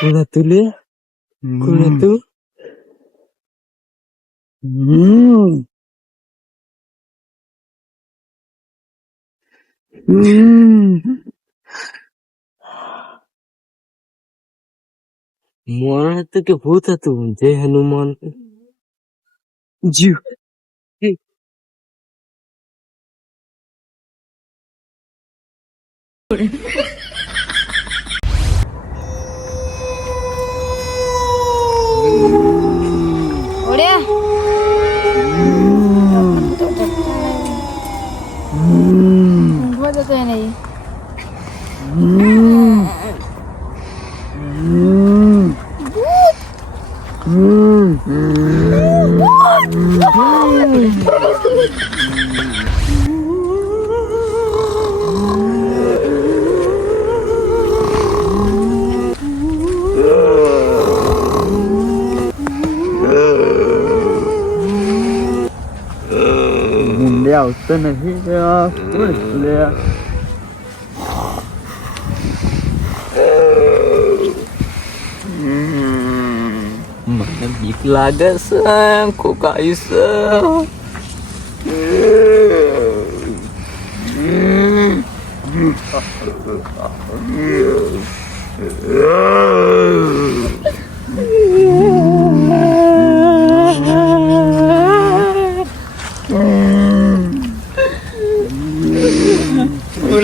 કોણ હતું લે? કોણ હતું? મોણ હતું કે ભૂત હતું? જય હનુમાન. જીવ મુંડે આવતો નથી મને બીક લાગે છે. કોક આવ્યું છે.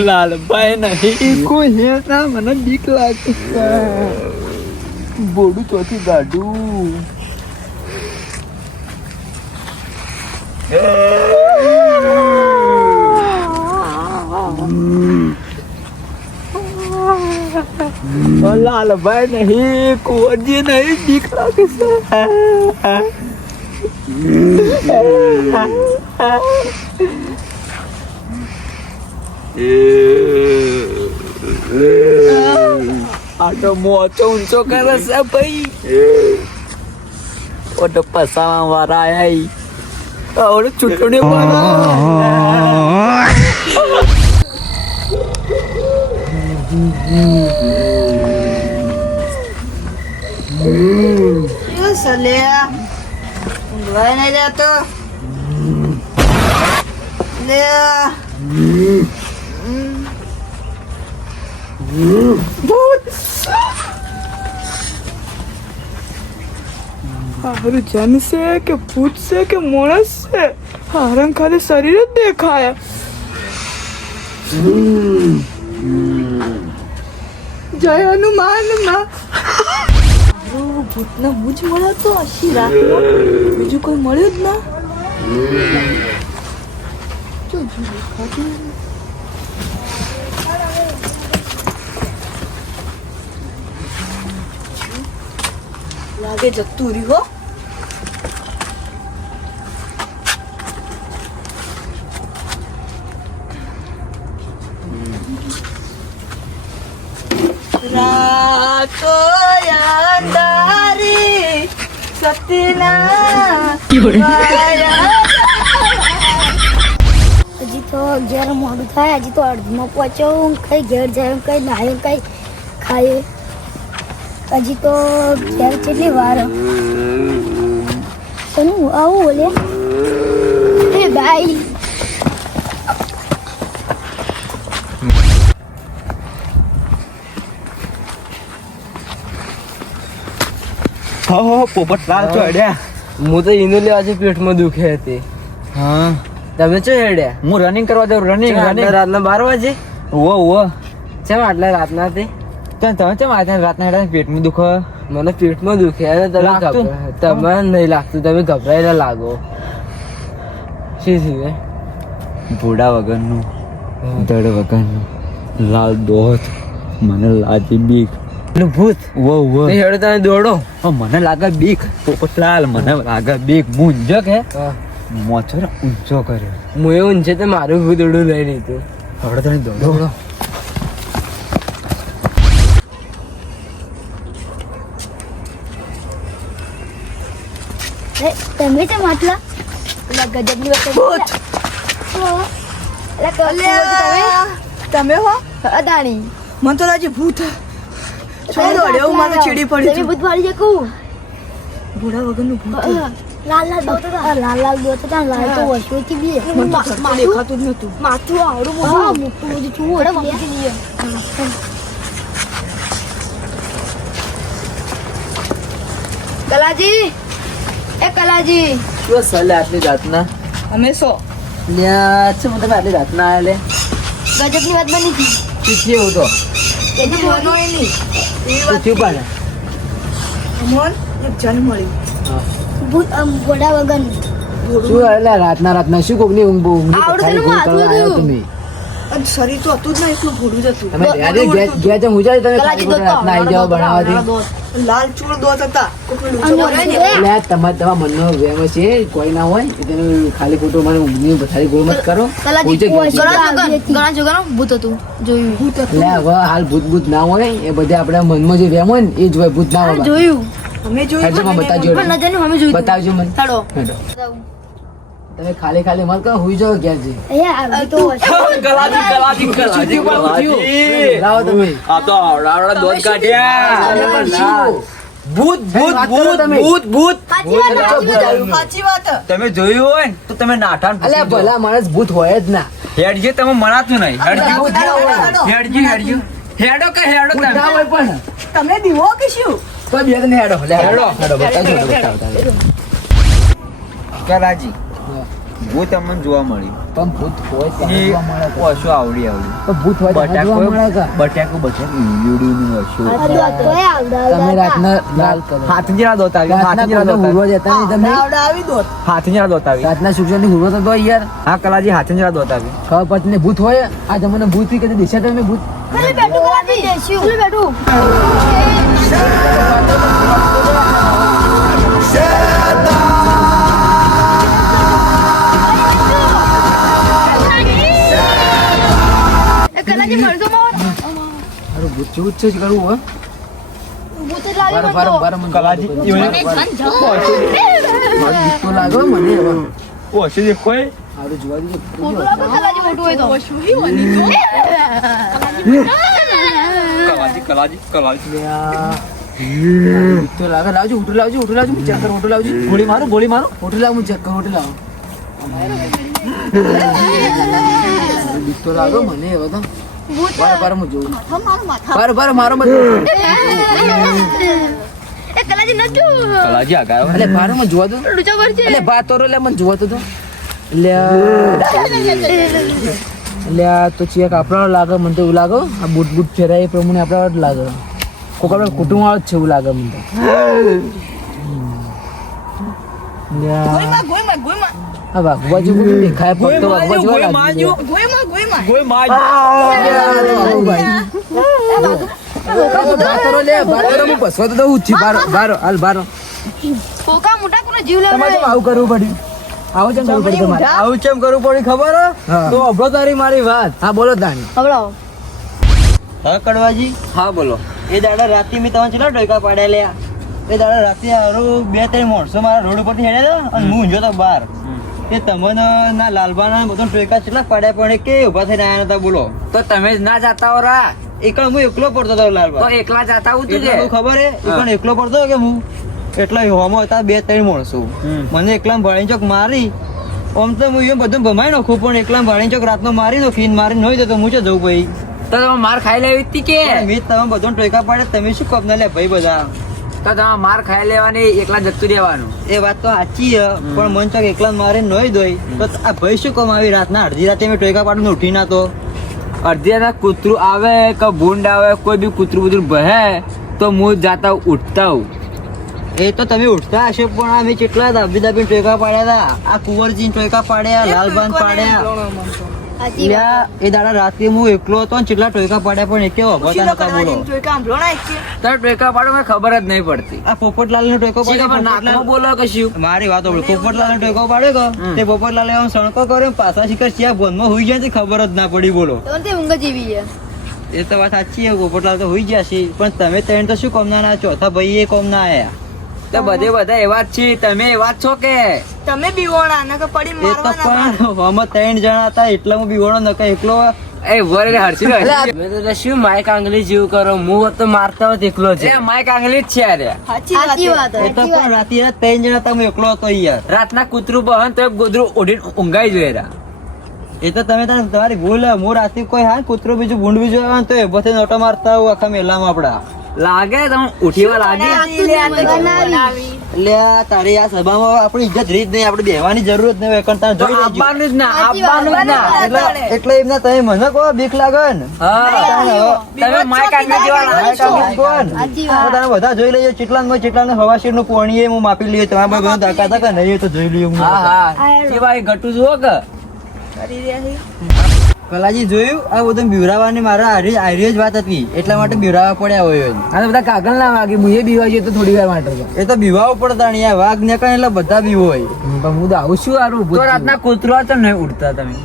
લાલભાઈ નહીં કોઈ હે ના મને બીક લાગે બોડું ચોથી ગાડું લાલભાઈ નહીં કોજી નહીં બીક લાગે આટો મોચો ઊંચો કરે છે ભાઈ ઓટો પસાવા વાળા આયા ઓડો ચૂંટણી નહીં જતો હારું જન છે કે ભૂત છે કે માણસ છે? હારંગ ખાલી શરીર જ દેખાય. જય હનુમાન માં ભૂતના બુજ મળ્યો તો આશી રાતનો બીજું કોઈ મળ્યું જ ના. લાગે જતું રહ્યું હો. રાતો યાદારી સતીના હજી તો જ્યારે મોડું થાય હજી તો અડધમાં પહોંચ્યો કઈ ઘેર જાય કઈ નાય કઈ ખાય હજી તો ઘેર કેટલી વાર તનું આવું બોલે એ ભાઈ પોપટલાલ ચોડ્યા હું તો ઈનું લેવા છે, પેટમાં દુખે હતી. હા તમે ચો હેડ્યા? હું રનિંગ કરવા જાઉં રનિંગ રાતના 12 વાગે. ઓ ચમ આટલા રાતના તે? તમે ચમ રાતના હેડા પેટમાં દુખે મને પેટમાં દુખે અને તમે લાગતું? તમે નહીં લાગતું, તમે ગભરાયેલા લાગો. શું થયું? ભોડા વગરનું દડ વગરનું લાલ દોત મને લાગી બીક. ભૂત હેડો તમે દોડો. મને લાગે બીક પોપટલાલ મને લાગે બીક મૂંઝો કે મોચો ઊંચો કર્યો હું એવું છે તો મારું ભૂતડું લઈ લીધું. હવે તમે દોડો તમે છે માટલા પેલા ગજબની વાત તમે હો અદાણી મને તો લાગે ભૂત છોડ દોડ્યો હું માથે ચીડી પડી તમે ભૂત વાળી શકું ભૂડા વગરનું ભૂત લાલ લાલ દોત હતા લાલ તો વર્ષોથી બી દેખાતું જ નતું. માથું આવડું મોટું બધું છું કલાજી એ કલાજી શું સલે આટલી રાતના અમે સો લ્યા છે હું તમે આટલી રાતના આયા લે ગજબની વાત બની હતી પીછી એવું તો એને બોલો એની પૂછ્યું પણ અમોન એક જન મળી ભૂત ઘોડા વગરનું શું એટલે રાતના શું કોકની ઊંઘ આવડું તને માથું હતું. તમે અને શરીર તો હતું જ નહીં, એટલું ભૂડું જ હતું. તમે ગયા જેમ ઉજાડી તમે ખાલી ખોટું રાતના આવી જાઓ બનાવવાથી લાલ ચૂળ દોત હતા કોકનો લૂંચો અને બનાવી ને. એ- એટલે તમારા મનનો વેમ છે કોઈ ના હોય એ તમે ખાલી ખોટું મને ઊંઘની બધારી ગોળ મત કરો કલાજી પૂછે કોઈ ગયા છે. ઘણા જોગાનો ભૂત હતું જોયું એટલે હવે હાલ ભૂત ના હોય એ બધે આપણા મનમાં જે વેમ હોય ને એ જ હોય ભૂત ના હોય જોયું અમે જોયું હેડજો મને બતાવજો પણ નજરનું અમે જોયું બતાવજો મને ચાલો હેડો. તમે ખાલી મત કરો હુઈ જાઓ ઘેર જઈ અહીંયા તો કલાજી લાવો તમે આ તો આવડા દોત કાઢ્યા ભૂત ભૂત વાત કરો ભૂત તમે. ભૂત ભૂત સાચી વાત સાચી વાત. તમે જોયું હોય ને તો તમે નાઠાણ અલ્યા ભલા માણસ ભૂત હોય જ ના હેડજે તમે મનાતું નહીં હેડજો ભૂત ના હોય. હેડજો હેડો કે હેડો ભૂત ના તમે હોય પણ તમે દીવો કે શું? તો બે તને હેડો લે હેડો બતાવજો કલાજી ભૂત અમને જોવા મળ્યું પણ ભૂત હોય તો એ જોવા મળે તો. ઓછો આવડી તો ભૂત હોય તો જોવા મળે કે? બટાકો યુડીનું ઓછું તમે રાતના લાલ કરો હાથ જેવા દોત આવી રાતના હાથ જેવા કોઈને દોત હુરવા આવી જતા નહીં તમે આવડા આવી દોત. હાથ જેવા દોત આવી રાતના સુખસાની હુરવા તો દો યાર હા કલાજી હાથ જેવા દોત આવી ખબર પડતી ને ભૂત હોય આ તમને ભૂત થી કદી દિશા તમે ભૂત બેઠું કલાજી મળતો અરે ભૂત જેવું જ છે જ કરવું હો ભૂત જ લાગે બાર મને કલાજી મારું ભૂત તો લાગે હો મને હવે ઓછું જે કોઈ હારું જોવા દીધું કલાજી મોટું હોય તો કલાજી ભૂત તો લાગે લાવજો ઉઠું લાવજો ચેક કર ઉઠું લાવજો ગોળી મારું ઉઠું લાવ હું ચેક કર ઉઠું લાવ ભૂત તો લાગે મને હવે તો બાર હું જોઉં બાર મારો મત એ કલાજી નતું કલાજી આગળ એટલે બાર માં જોવા દો રૂચા પર છે એટલે બા તોરો લે મને જોવા તો એટલે આ તો ચેક આપણા લાગે મને તો એવું લાગે આ બૂટ ફેરાય એ પ્રમાણે આપણા જ લાગે કોક આપણા કુટુંબ વાળો જ છે એવું લાગે મને તો હા વાઘબાજુ બધું દેખાય ફક્ત વાઘબાજુ કોઈ માજ કોકા મોટા કોનો જીવ લેવા આવું કરવું પડ્યું આવું કેમ કરવું પડ્યું તમારે આવું ચેમ કરવું પડી ખબર હા. તો અભળો તારી મારી વાત હા બોલો તાણી હવળાવો હા કડવાજી હા બોલો એ દાડા રાતે મેં તમને ચેટલા ટોયકા પાડ્યા લ્યા એ દાડા રાતે હારું 2-3 માણસો મારા રોડ ઉપરથી હેડ્યા હતા અને હું ઊંઝો તો બહાર એ તમને ના લાલબાના બધો ટોયકા ચેટલા પાડ્યા પણ એ કે ઉભા થઈને આયા નતા બોલો તો તમે જ ના જાતા હો રા એકલા હું એકલો પડતો હતો લાલબા તો એકલા જાતા હું તું એટલે ખબર હે એકલા એકલો પડતો કે હું એટલા હોમાં હતા 2-3 માણસો મને એકલા ભાળી ચોક મારી આમ તો હું એવું બધું ભમાઈ નાખું પણ એકલા ભાળી ચોક રાતનો મારી નાખી મારી નહીં દેતો હું જવું ભાઈ તો તમે માર ખાઈ લેવી હતી કે મેં તમે બધો ટોયકા પાડે તમે શું કપ ના લે ભાઈ બધા તો તમે માર ખાઈ લેવાની એકલા જતું રહેવાનું એ વાત તો સાચી છે પણ મન ચોક એકલા મારે નોઈ દોઈ તો આ ભાઈ શું કામ આવી રાતના અડધી રાતે મેં ટોયકા પાડીને ઉઠી ના તો અડધી રાત કૂતરું આવે કે ભૂંડ આવે કોઈ બી કૂતરું બુતરું ભહે તો હું જાતા ઉઠતા હું એ તો તમે ઉઠતા હશે પણ આ મેં કેટલા દાબી ટોયકા પાડ્યા હતા આ કુંવરજી ટોયકા પાડ્યા લાલબાન પાડ્યા લ્યા, એ દાડા રાતે હું એકલો હતો ને કેટલા ટોયકા પાડ્યા પણ એકે વભતા નતા બોલો તારે ટોયકા પાડો મને ખબર જ નહીં પડતી આ પોપટલાલ નો ટોયકો શી ખબર પાડ્યો નાકમાં બોલો કશું મારી વાત સાંભળો. પોપટલાલ નો ટોયકો પાડ્યો કે તે પોપટલાલ એમ સણકો કર્યો ને પાછા શિખર ચિયા બોનમાં હુઈ ગયા તે ખબર જ ના પડી બોલો તો તે ઊંઘ જેવી છે એ તો વાત સાચી છે પોપટલાલ તો હુઈ ગયા છે પણ તમે ત્રણ તો શું કોમના ના ચોથા ભાઈ એ કોમના આયા તો બધા એવા જ છે તમે એવા જ છો કે તમે બીવોણા ને કે પડી એ તો પણ અમે 3 જણા હતા એટલે હું બીવોણો નકા એકલો એ વરે હરસી એટલે શું માઈક આંગળી જેવું કરો હું તો મારતા હોત એકલો છે માઈક આંગળી જ છે યાર સાચી વાત એ તો પણ રાતે યાર 3 જણા તમે એકલો હતો યાર. રાતના કૂતરું બહન તો ગોદરું ઓઢીને ઊંઘાઈ જોઈએ રા. એ તો તમે તમારી ભૂલ હે. હું રાતે કોઈ હા કૂતરું બીજું ભૂંડ બીજું આવે ને તો એ બધે નોટો મારતા આવું આખા મેલામાં આપડા. લાગે તમે ઉઠીવા લાગે એટલે આ તારી આ સભામાં આપણી ઇજ્જત રીત નહીં, આપણે બેહવાની જરૂર જ નહીં હોય. કારણ તારે તો જોઈ લેજો. આપવાનું જ ના આપવાનું જ ના એટલે એમને તમે મને કહો બીક લાગે ને. હા તમે માઈક આંગળી જેવા માઈક આંગળી કહો ને. તો તમે બધા જોઈ લેજો ચેટલાને હવાશીર નું પોણી એ હું માપી લઈએ. તમારે બધા દાખલા હતા કે નહીં એ તો જોઈ લઈએ. હા હા કેવાય ગટુ જુઓ કે કલાજી જોયું આ બધું બીવરાવાની મારા આર્ય જ વાત હતી એટલા માટે બીવરાવા પડ્યા હોય. આ તો બધા કાગળ ના વાગે હું એ બીવા જઈએ તો થોડી વાર માટે એ તો બીવાવો પડતા નહીં. આ વાઘ ને એટલે બધા બીવ હોય. પણ હું તો આવું શું સારું તો રાતના કૂતરો તો નહીં ઉડતા તમે.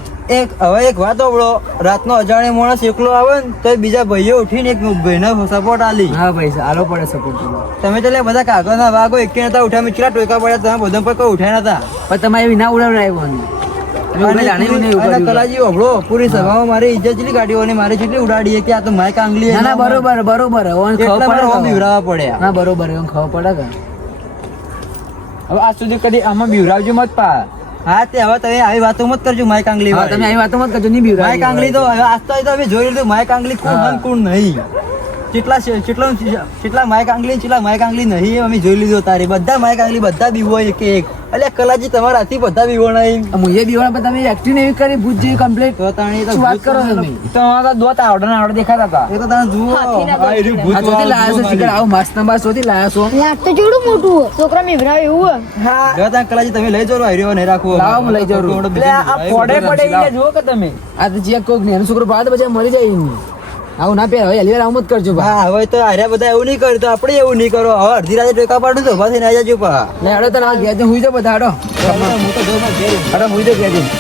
એક વાત હોબળો. રાતનો અજાણ્યો માણસ એકલો આવે ને તો બીજા ભાઈઓ ઉઠીને એક ભાઈને સપોર્ટ આલી. હા ભાઈ આલો પડે સપોર્ટ તમે તો લે બધા કાગળના વાઘો એક નતા ઉઠ્યા. મેં કેટલા ટોકા પડ્યા તમે બધા પર કોઈ ઉઠ્યા નતા. પણ તમારે વિના ઉડાવડાવ્યો અને કલાજી હોબળો પૂરી સભામાં મારી ઇજ્જત જેટલી ગાડીઓને મારી જેટલી ઉડાડી કે આ તો માઈક આંગળી ના બરોબર બરોબર એટલા મારે ઓમ બીવરાવા પડ્યા. ના બરોબર એમ ખબર પડે કે હવે આજ સુધી કદી આમાં બીવરાવજો મત પા. હા તે હવે તમે આવી વાતો મત કરજો. માઈક આંગળી હા તમે આવી વાતો મત કરજો નહીં બીવરાવ માઈક આંગળી તો હવે આજ તો અમે જોઈ લીધું. માઈક આંગળી કોણ અને કોણ નહીં. કેટલા માઈક આંગળી કેટલા માઈક આંગળી નહીં અમે જોઈ લીધું. તારી બધા માઈક આંગળી બધા બીવો એક એક. એટલે કલાજી તમારા હાથી બધા બીવો નહીં. હું એ બીવાના પણ તમે એક્ટિંગ એવી કરી ભૂત જેવી કમ્પ્લીટ તો તાણી તો શું વાત કરો તમે તો અમારા દોત આવડે ને આવડે દેખાતા હતા. એ તો તમે જુઓ આ એર્યું ભૂત આ ચોથી લાયા છો શિખર આવું મસ્ત નંબર ચોથી લાયા છો લાગ તો જોડું મોટું છોકરા મેભરાવ એવું જો તમે કલાજી તમે લઈ જાઓ આર્યો નહીં રાખવો. લાવો, હું લઈ જાઉં. એટલે આ ફોડે પડે એને જુઓ કે તમે. આ તો જે કોઈક નેનો છોકરો પાડે તો પછી મરી જાય એની. આવું ના પહેર હવે હલવેર આવું મત કરજો બા હા હવે તો આર્યા બધા એવું નહીં કરે તો આપણે એવું નહીં કરો. હવે અડધી રાતે ટોકા પાડું તો ઉભા થઈને આવી જાજો પા. લે હડો તને ઘેર જઈને હુઈ જાઓ બધા હડો હું તો જોઉં માં ઘેર. હડો હુઈ જાઓ ઘેર જઈને.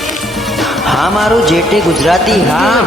હા મારું જેટે ગુજરાતી હા